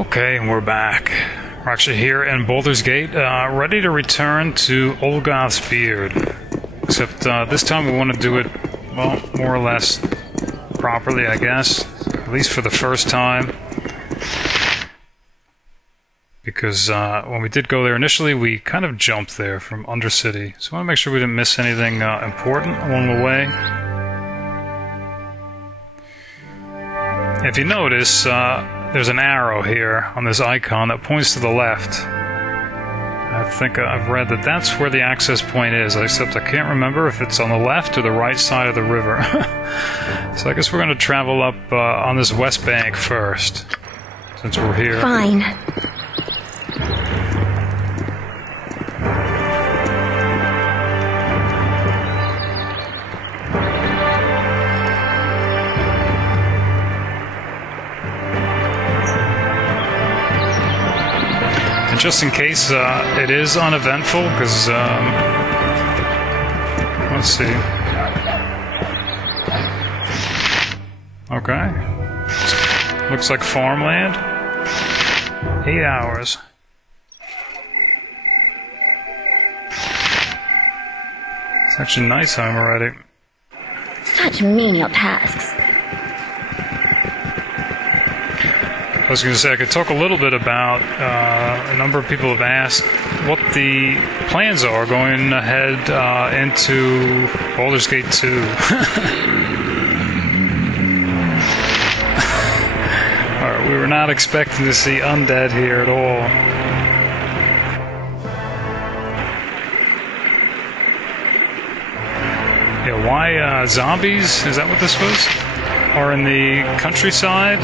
Okay, and we're back. We're actually here in Baldur's Gate, ready to return to Ulgoth's beard. Except this time we want to do it, well, more or less properly, I guess. At least for the first time. Because when we did go there initially, we kind of jumped there from Undercity. So I want to make sure we didn't miss anything important along the way. If you notice, there's an arrow here on this icon that points to the left. I think I've read that that's where the access point is, except I can't remember if it's on the left or the right side of the river. So I guess we're going to travel up on this west bank first, since we're here. Fine. Just in case it is uneventful, because, let's see. Okay. Looks like farmland. 8 hours. It's actually nighttime already. Such menial tasks. I was going to say, I could talk a little bit about, a number of people have asked what the plans are going ahead into Baldur's Gate 2. Alright, we were not expecting to see undead here at all. Yeah, why zombies? Is that what this was? Or in the countryside?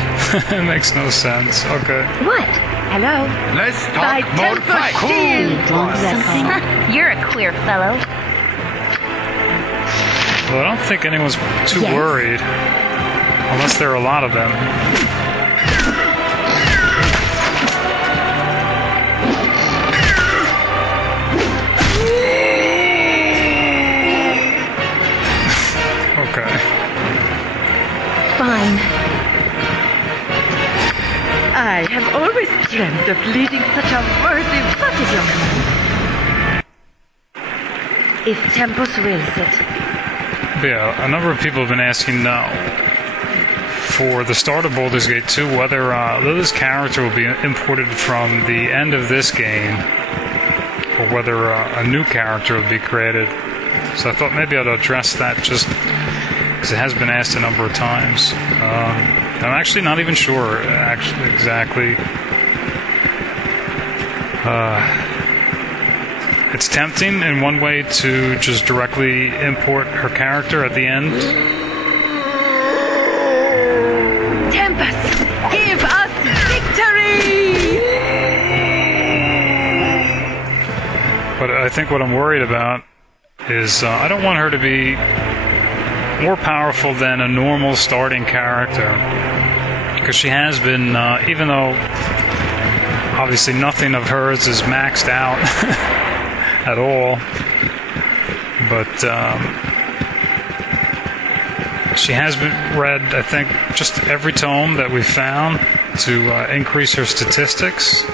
It makes no sense. Okay. What? Hello? Let's talk more fight. Something? You're a queer fellow. Well, I don't think anyone's too worried. Unless there are a lot of them. Okay. Fine. I have always dreamt of leading such a worthy young man. If Tempus wills it. But yeah, a number of people have been asking for the start of Baldur's Gate 2 whether Lilly's character will be imported from the end of this game or whether a new character will be created. So I thought maybe I'd address that just because it has been asked a number of times. I'm actually not even sure, exactly. It's tempting in one way to just directly import her character at the end. Tempest, give us victory! But I think what I'm worried about is I don't want her to be more powerful than a normal starting character, because she has been, even though obviously nothing of hers is maxed out at all, but she has been read, I think, just every tome that we found to increase her statistics.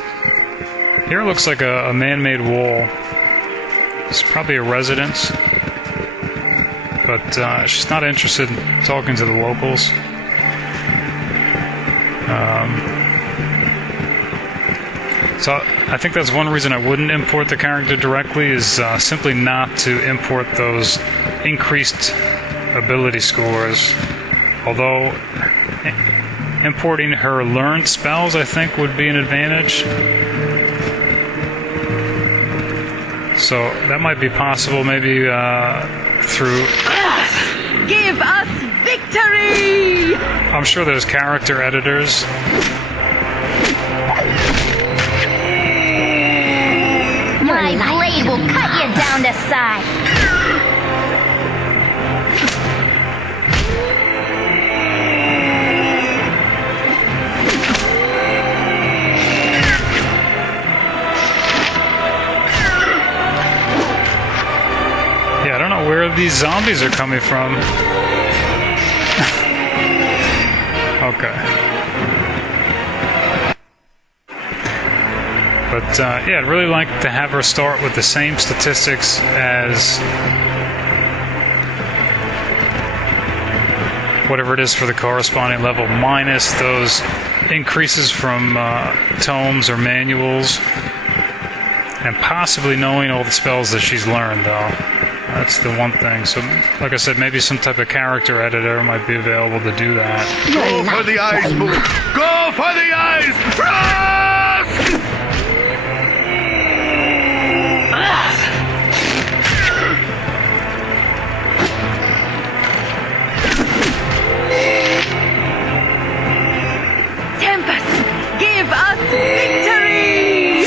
Here it looks like a man-made wall. It's probably a residence. But she's not interested in talking to the locals. So I think that's one reason I wouldn't import the character directly, is simply not to import those increased ability scores. Although importing her learned spells, I think, would be an advantage. So that might be possible, maybe through... Give us victory! I'm sure there's character editors. My blade will cut you down to size. Yeah, I don't know where these zombies are coming from. Okay. But yeah, I'd really like to have her start with the same statistics as whatever it is for the corresponding level, minus those increases from tomes or manuals, and possibly knowing all the spells that she's learned, though. That's the one thing. So, like I said, maybe some type of character editor might be available to do that. Go for the eyes, Moon! Go for the eyes! Rusk! Tempest, give us victory!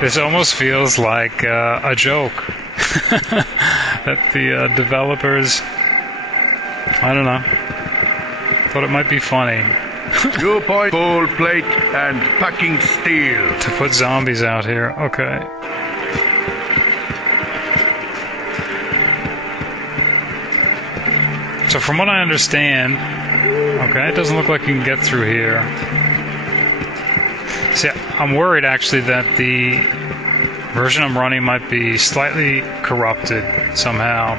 This almost feels like a joke that the developers, I don't know, thought it might be funny. 2 point gold plate and packing steel. To put zombies out here. Okay. So from what I understand, okay, it doesn't look like you can get through here. See, I'm worried actually that the version I'm running might be slightly corrupted somehow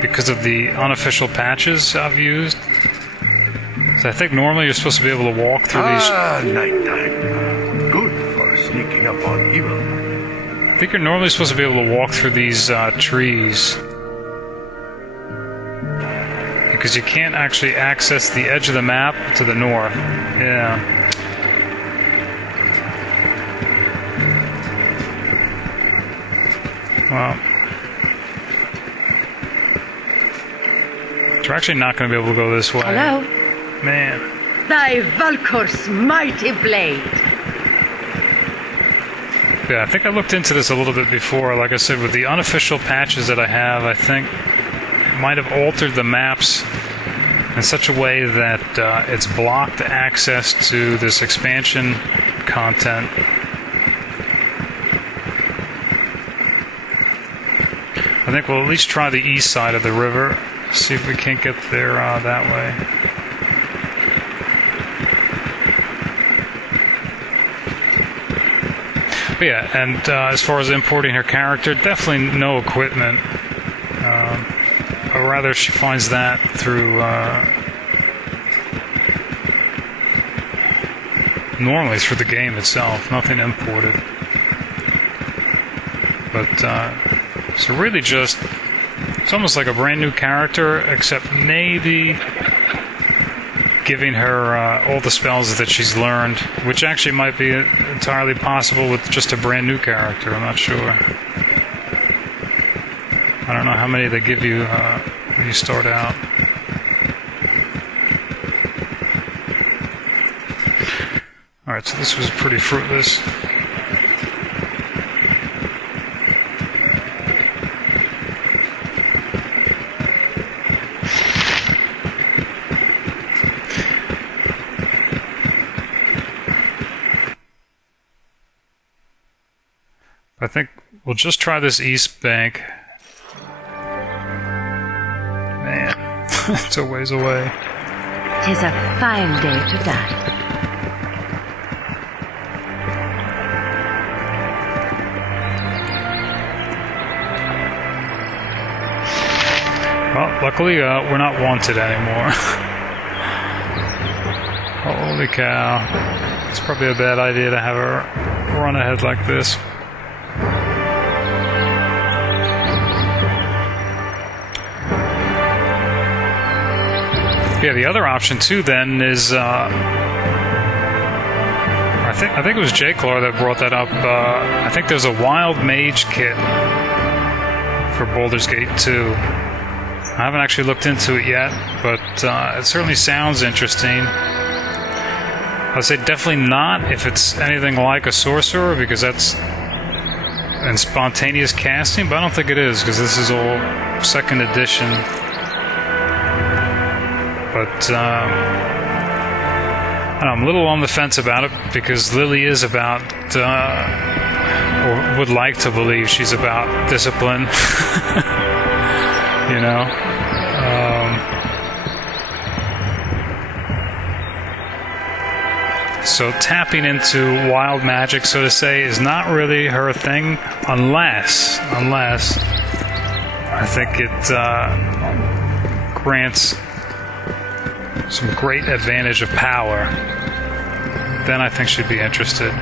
because of the unofficial patches I've used. So I think normally you're supposed to be able to walk through these. Nighttime. Good for sneaking up on evil. I think you're normally supposed to be able to walk through these trees. Because you can't actually access the edge of the map to the north. Yeah. Well, you're actually not going to be able to go this way. Hello? Man. Thy Valkor's mighty blade. Yeah, I think I looked into this a little bit before. Like I said, with the unofficial patches that I have, I think it might have altered the maps in such a way that it's blocked access to this expansion content. I think we'll at least try the east side of the river, see if we can't get there that way. But yeah, and as far as importing her character, definitely no equipment. Or rather, she finds that through normally through the game itself, nothing imported. But so really just, it's almost like a brand new character, except maybe giving her all the spells that she's learned, which actually might be entirely possible with just a brand new character. I'm not sure. I don't know how many they give you when you start out. Alright, so this was pretty fruitless. I think we'll just try this east bank. Man, it's a ways away. 'Tis a fine day to die. Well, luckily we're not wanted anymore. Holy cow. It's probably a bad idea to have her run ahead like this. Yeah, the other option too then is I think it was J-Claw that brought that up. I think there's a wild mage kit for Baldur's Gate 2. I haven't actually looked into it yet, but it certainly sounds interesting. I'd say definitely not if it's anything like a sorcerer, because that's in spontaneous casting, but I don't think it is, because this is all 2nd edition. But I'm a little on the fence about it, because Lilly is about, or would like to believe she's about discipline. You know? So tapping into wild magic, so to say, is not really her thing, unless I think it grants some great advantage of power. Then I think she'd be interested.